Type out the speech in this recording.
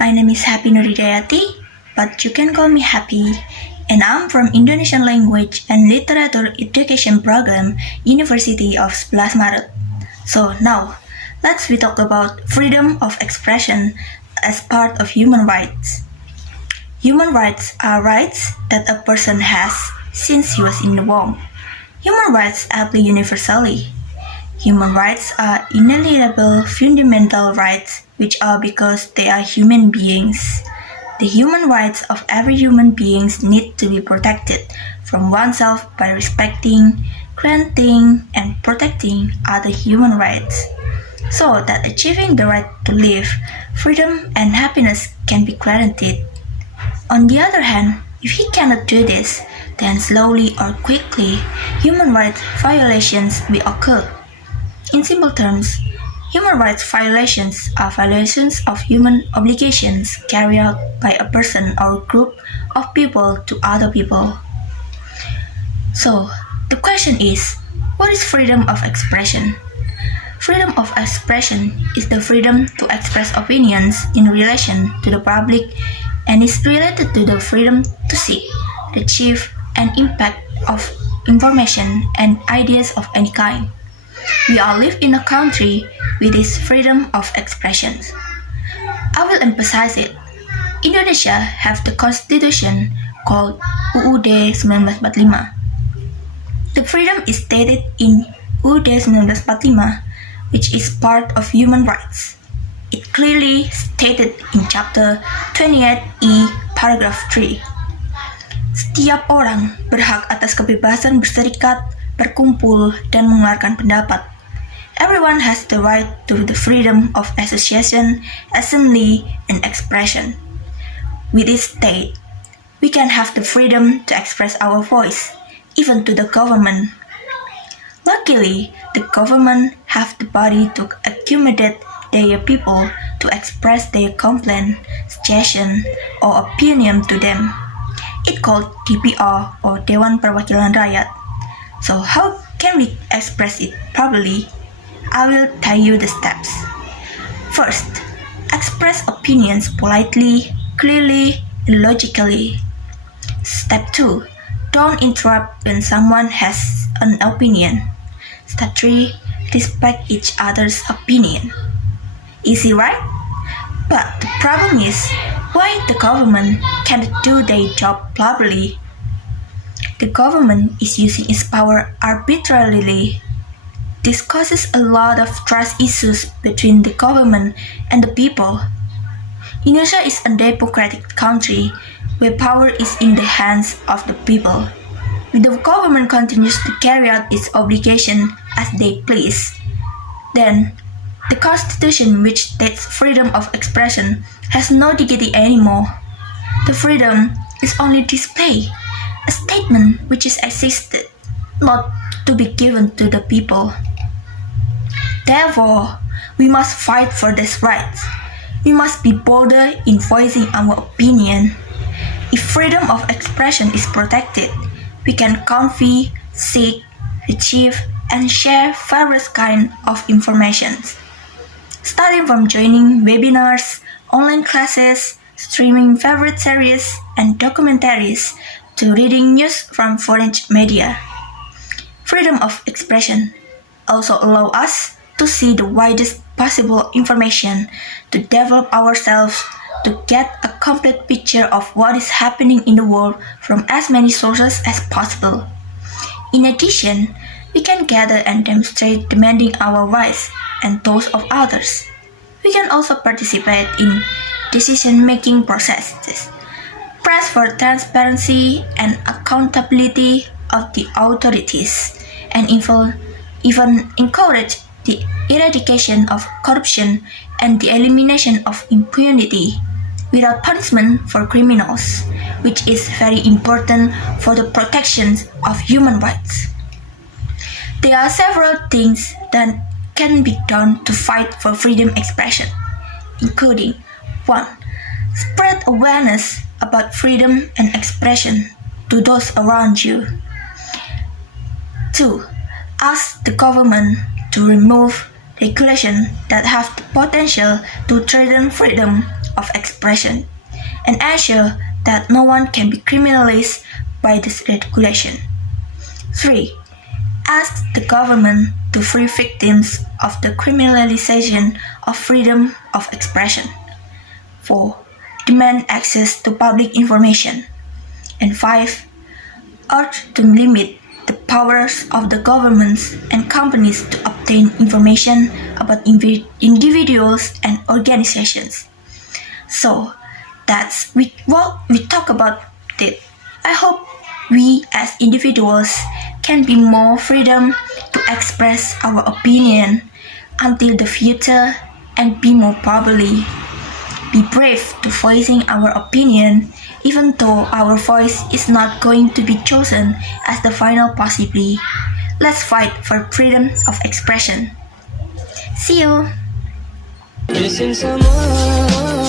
My name is Hidayati, but you can call me Happy, and I'm from Indonesian Language and Literature Education Program, University of Sebelas Maret. So now, we talk about freedom of expression as part of human rights. Human rights are rights that a person has since he was in the womb. Human rights apply universally. Human rights are inalienable fundamental rights which are because they are human beings. The human rights of every human being need to be protected from oneself by respecting, granting, and protecting other human rights, so that achieving the right to live, freedom, and happiness can be guaranteed. On the other hand, if he cannot do this, then slowly or quickly, human rights violations will occur. In simple terms, human rights violations are violations of human obligations carried out by a person or group of people to other people. So, the question is, what is freedom of expression? Freedom of expression is the freedom to express opinions in relation to the public and is related to the freedom to seek, retrieve, and impact of information and ideas of any kind. We all live in a country with this freedom of expression. I will emphasize it. Indonesia have the constitution called UUD 1945. The freedom is stated in UUD 1945, which is part of human rights. It clearly stated in chapter 28E paragraph 3. Setiap orang berhak atas kebebasan berserikat, berkumpul, dan mengeluarkan pendapat. Everyone has the right to the freedom of association, assembly, and expression. With this state, we can have the freedom to express our voice, even to the government. Luckily, the government have the body to accommodate their people to express their complaint, suggestion, or opinion to them. It's called DPR or Dewan Perwakilan Rakyat. So how can we express it properly? I will tell you the steps. First, express opinions politely, clearly, and logically. Step 2, don't interrupt when someone has an opinion. Step 3, respect each other's opinion. Easy, right? But the problem is, why the government can't do their job properly? The government is using its power arbitrarily. This causes a lot of trust issues between the government and the people. Indonesia is a democratic country where power is in the hands of the people. If the government continues to carry out its obligation as they please, then the constitution which states freedom of expression has no dignity anymore. The freedom is only display, a statement which is existed, not to be given to the people. Therefore, we must fight for these rights. We must be bolder in voicing our opinion. If freedom of expression is protected, we can convey, seek, retrieve, and share various kinds of information. Starting from joining webinars, online classes, streaming favorite series and documentaries, to reading news from foreign media. Freedom of expression also allows us to see the widest possible information, to develop ourselves, to get a complete picture of what is happening in the world from as many sources as possible. In addition, we can gather and demonstrate demanding our rights and those of others. We can also participate in decision-making processes, press for transparency and accountability of the authorities, and even encourage the eradication of corruption and the elimination of impunity without punishment for criminals, which is very important for the protection of human rights. There are several things that can be done to fight for freedom expression, including 1. Spread awareness about freedom and expression to those around you. 2. Ask the government to remove regulations that have the potential to threaten freedom of expression, and ensure that no one can be criminalized by this regulation. 3. Ask the government to free victims of the criminalization of freedom of expression. 4. Demand access to public information. And 5. Urge to limit the powers of the governments and companies to obtain information about individuals and organizations. So, that's what we talk about it. I hope we as individuals can be more freedom to express our opinion until the future and be more probably be brave to voicing our opinion even though our voice is not going to be chosen as the final possibly. Let's fight for freedom of expression. See you! Listen, someone.